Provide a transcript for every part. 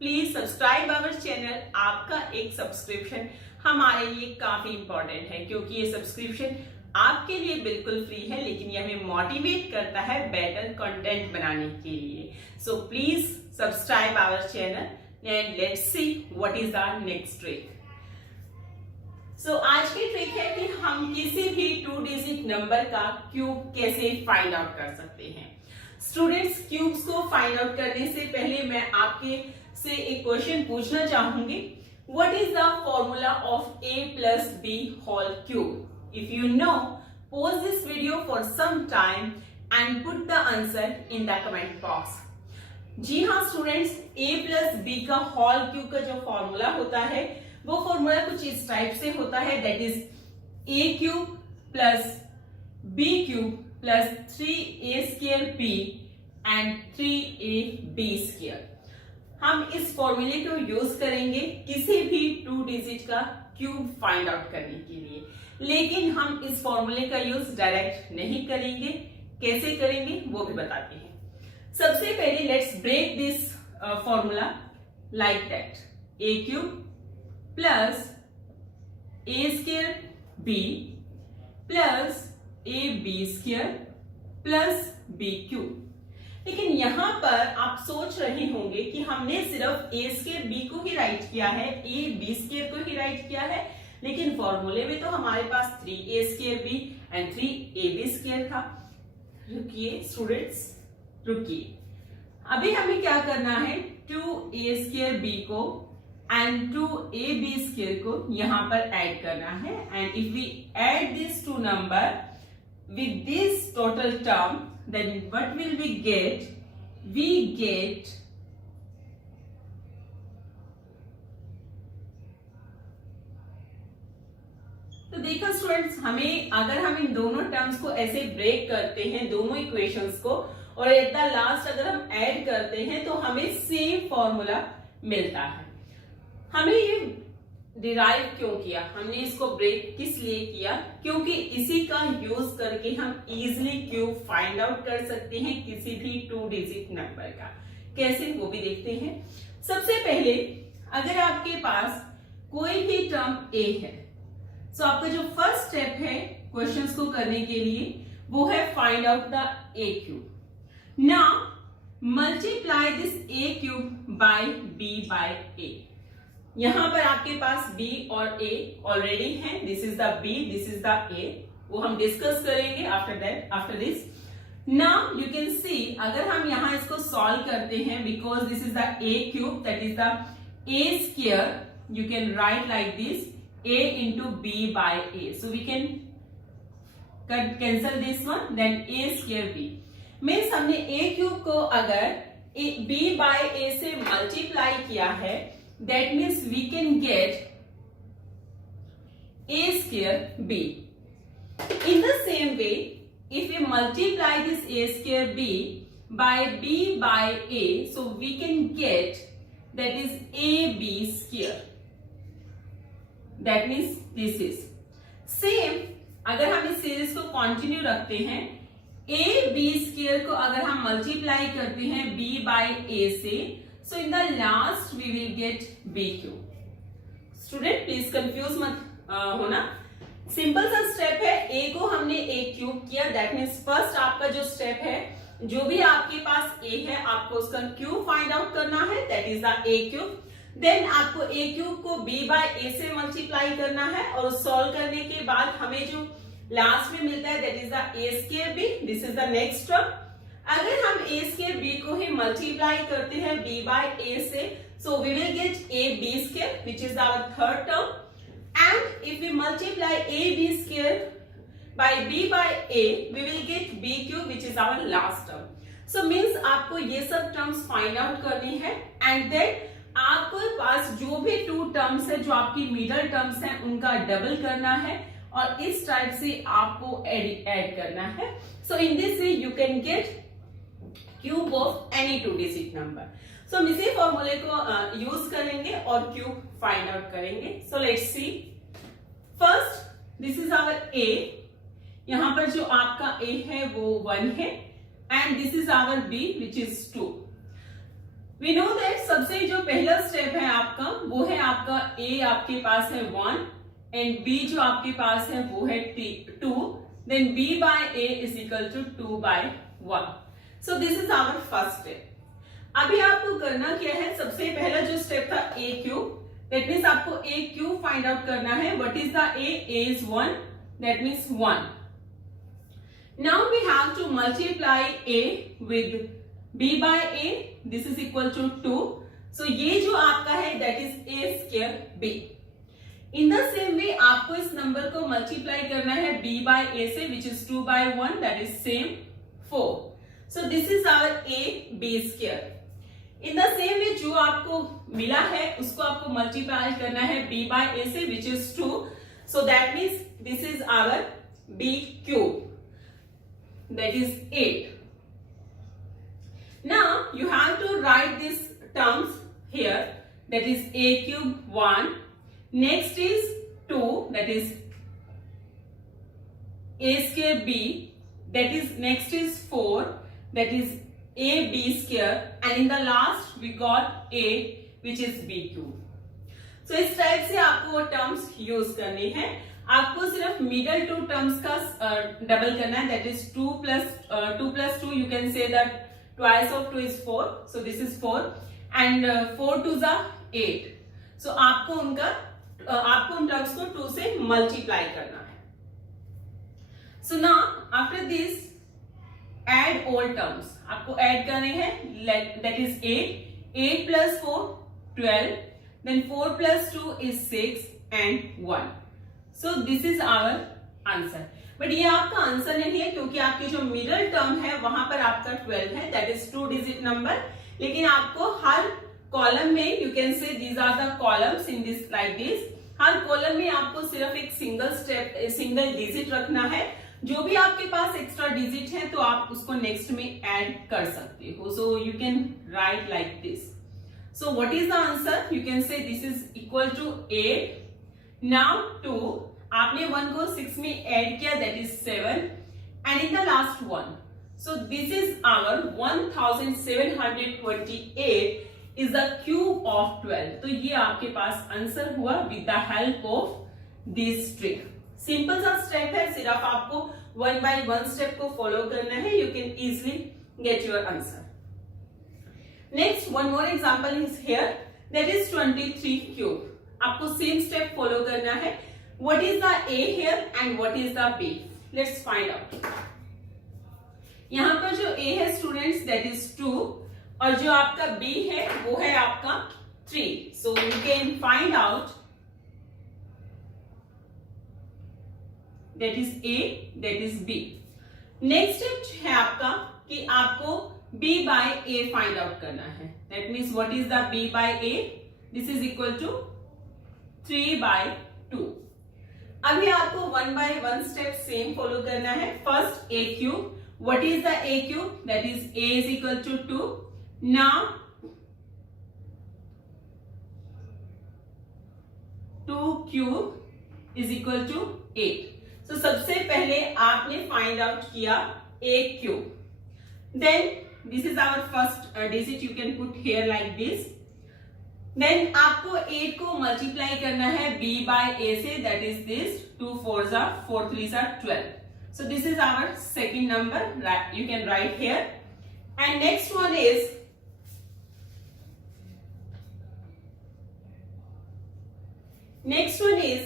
Please subscribe our channel. आपका एक subscription हमारे लिए काफी इंपॉर्टेंट है, क्योंकि ये सब्सक्रिप्शन आपके लिए बिल्कुल फ्री है, लेकिन ये हमें मोटिवेट करता है बेटर कंटेंट बनाने के लिए। So please subscribe our channel and let's see what is our next trick. So आज की ट्रिक है कि हम किसी भी 2 डिजिट नंबर का क्यूब कैसे फाइंड आउट कर सकते हैं। स्टूडेंट्स, क्यूब्स को फाइंड आउट करने से पहले मैं आपके से एक क्वेश्चन पूछना चाहूंगी। What is the formula of a plus b whole cube? If you know, pause this video for some time and put the answer in the comment box. जी हाँ स्टूडेंट्स, a plus b का whole cube का जो formula होता है वो formula कुछ इस type से होता है, that is a cube plus b cube plus 3a square b and 3ab square. हम इस फॉर्मूले को यूज करेंगे किसी भी 2 डिजिट का क्यूब फाइंड आउट करने के लिए, लेकिन हम इस फॉर्मूले का यूज डायरेक्ट नहीं करेंगे। कैसे करेंगे वो भी बताते हैं। सबसे पहले let's break this formula like that, a cube plus a square b plus ab square plus b cube. लेकिन यहां पर आप सोच रहे होंगे कि हमने सिर्फ a स्क्वायर b को ही राइट किया है, a b स्क्वायर को ही राइट किया है, लेकिन फॉर्मूले में तो हमारे पास 3a square b and 3ab square था। रुकिए स्टूडेंट्स, रुकिए। अभी हमें क्या करना है, 2a स्क्वायर b को एंड 2ab स्क्वायर को यहां पर ऐड करना है, and if we add this two number with this total term, then what will we get? We get तो देखो स्टूडेंट्स, हमें अगर हम इन दोनों टर्म्स को ऐसे ब्रेक करते हैं, दोनों इक्वेशंस को, और एट द लास्ट अगर हम ऐड करते हैं तो हमें सेम फॉर्मूला मिलता है। हमें ये डिराइव क्यों किया, हमने इसको ब्रेक किस लिए किया? क्योंकि इसी का यूज करके हम इजिली क्यूब फाइंड आउट कर सकते हैं किसी भी 2 डिजिट नंबर का। कैसे, वो भी देखते हैं। सबसे पहले अगर आपके पास कोई भी टर्म a है, तो आपका जो फर्स्ट स्टेप है क्वेश्चंस को करने के लिए वो है find out the a cube. Now multiply this a cube by b by a। यहां पर आपके पास b और a ऑलरेडी है, this is the b, this is the a, वो हम डिस्कस करेंगे after this. Now you can see, अगर हम यहां इसको सॉल्व करते हैं, because this is the a cube, that is the a square, you can write like this, a into b by a, so we can cancel this one, then a square b means हमने a cube को अगर b by a से multiply किया है, that means we can get a square b. In the same way, if we multiply this a square b by a, so we can get that is ab square. That means this is same। अगर हम इस series को continue रखते हैं, a b square को अगर हम multiply करते हैं b बाय a से, so in the last we will get b cube। Student please confuse मत होना, सिंपल सा स्टेप है। a को हमने a क्यूब किया, दैट मीन्स फर्स्ट आपका जो स्टेप है, जो भी आपके पास a है आपको उसका क्यूब फाइंड आउट करना है, that is the a cube. Then आपको a क्यूब को b बाय a से मल्टीप्लाई करना है, और सॉल्व करने के बाद हमें जो लास्ट में मिलता है that is the a square b, this is the next term. अगर हम a स्क्वायर b को ही मल्टीप्लाई करते हैं b बाय a से, so we will get a b square which is our third term, and if we multiply a b square by b by a, we will get b cube which is our last term. So means आपको ये सब terms find out करनी है, and then आपके पास जो भी 2 terms है, जो आपकी मिडल टर्म्स हैं, उनका डबल करना है, और इस टाइप से आपको ऐड करना है। So in this way you can get cube of any 2 digit number. So हम इसी फॉर्मूले को यूज करेंगे और क्यूब फाइंड आउट करेंगे। So let's see, first this is our a, यहां पर जो आपका a है वो 1 है, and this is our b which is 2। We know that सबसे जो पहला स्टेप है आपका वो है आपका a आपके पास है 1 एंड b जो आपके पास है वो है 2, then b by a is equal to 2 by 1. So this is our first step. अभी आपको करना क्या है, सबसे पहला जो स्टेप था a क्यूब, दैट मीन्स आपको a क्यूब फाइंड आउट करना है. What is the a is 1, that means 1. Now we have to multiply a with b by a, this is equal to 2. So ये जो आपका है that is a square b. In the same way आपको इस number को multiply करना है b by a से, which is 2 by 1, that is same 4. So this is our a b square. In the same way जो आपको मिला है उसको आपको मल्टीप्लाई करना है b by a से, which is 2. So that means this is our b cube. That is 8. Now you have to write these terms here. That is a cube 1. Next is 2. That is a square b. That is next is 4. That is a b square. And in the last we got a, which is b cube. So इस type से आपको terms use करनी है. आपको सिर्फ middle two terms का double करना है. That is 2 plus 2 you can say that twice of 2 is 4, so this is 4 and 4 2s are 8. So आपको उन टर्म्स को 2 से मल्टीप्लाई करना है. So now after this add all terms. आपको ऐड करने हैं. that is 8 plus 4 12, then 4 plus 2 is 6 and 1. So this is our answer. But ये आपका आंसर नहीं है क्योंकि आपकी जो मिडल टर्म है वहां पर आपका 12 है, दैट इज 2 डिजिट नंबर. लेकिन आपको हर कॉलम में you can say these are the columns in this like this. हर कॉलम में आपको सिर्फ एक सिंगल डिजिट रखना है. जो भी आपके पास एक्स्ट्रा डिजिट है तो आप उसको नेक्स्ट में ऐड कर सकते हो. So you can write like this. So what is the answer? You can say this is equal to 8. Now 2, आपने 1 को 6 में ऐड किया, that is 7 and in the last 1. So this is our 1728 is the cube of 12. तो ये आपके पास answer हुआ with the help of this trick. Simple सा स्टेप है, सिर्फ आपको 1 by 1 स्टेप को फॉलो करना है. You can easily get your answer. Next one more example is here, that is 23 cube. आपको सेम स्टेप फॉलो करना है. What is the a here and what is the b? Let's find out. यहाँ पर जो a है students that is 2 और जो आपका b है वो है आपका 3. So you can find out that is a, that is b. Next step है आपका कि आपको b by a find out करना है. That means what is the b by a? This is equal to 3 by 2. अभी आपको 1 by 1 step same follow करना है. First a cube. What is the a cube? That is a is equal to 2. Now 2 cube is equal to 8. So सबसे पहले आपने find out किया a cube. Then this is our first digit. You can put here like this. Then आपको 8 को multiply करना है b by a से, that is this. 2 4s are 4 3s are 12. So this is our second number. You can write here. And next one is Next one is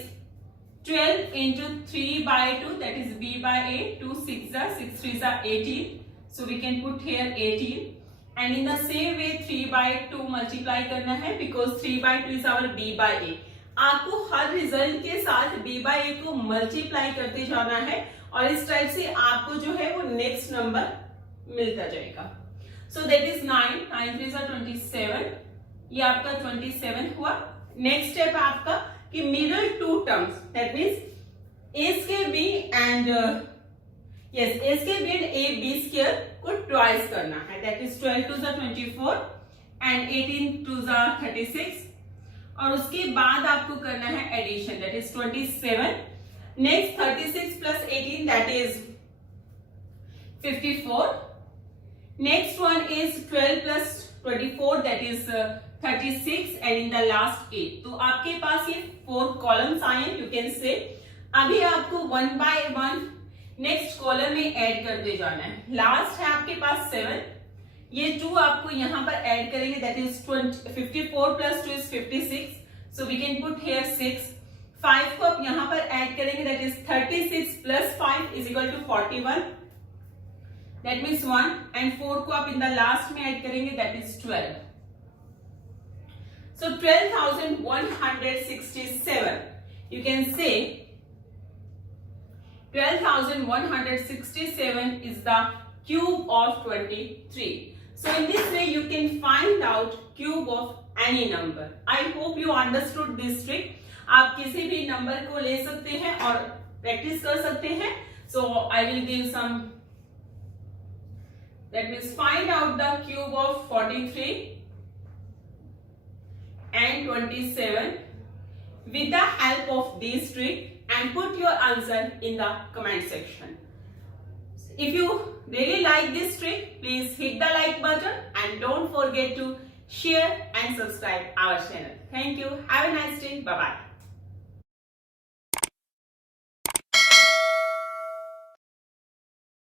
12 into 3 by 2, that is b by a. 2 6 are 6 3s are 18. So we can put here 18. And in the same way 3 by 2 multiply करना है because 3 by 2 is our b by a. आपको हर result के साथ b by a को multiply करते जाना है और इस टाइप से आपको जो है वो नेक्स्ट नंबर मिलता जाएगा. So that is 9. 9 3s are 27. ये आपका 27 हुआ. नेक्स्ट स्टेप आपका कि middle two terms, that means a square b and yes a square b and a b square को ट्वाइस करना है. That is 12 2s are 24 and 18 2s are 36. और उसके बाद आपको करना है addition, that is 27. Next 36 plus 18 that is 54. Next one is 12 plus 24, that is 36 and in the last 8. तो आपके पास ये 4 कॉलम्स आए हैं, यू कैन से। अभी आपको 1 by 1 नेक्स्ट कॉलम में ऐड करते जाना है। लास्ट है आपके पास 7, ये 2 आपको यहाँ पर ऐड करेंगे, that is 54 plus 2 is 56, so we can put here 6। 5 को आप यहाँ पर ऐड करेंगे, that is 36 plus 5 is equal to 41, that means 1, and 4 को आप इन द लास्ट में ऐड करेंगे, that is 12। So 12,167, you can say 12,167 is the cube of 23. So in this way you can find out cube of any number. I hope you understood this trick. आप किसी भी number को ले सकते हैं और प्रैक्टिस कर सकते हैं। So I will give some, that means find out the cube of 43 and 27 with the help of this trick, and put your answer in the comment section. If you really like this trick, please hit the like button and don't forget to share and subscribe our channel. Thank you. Have a nice day. Bye bye.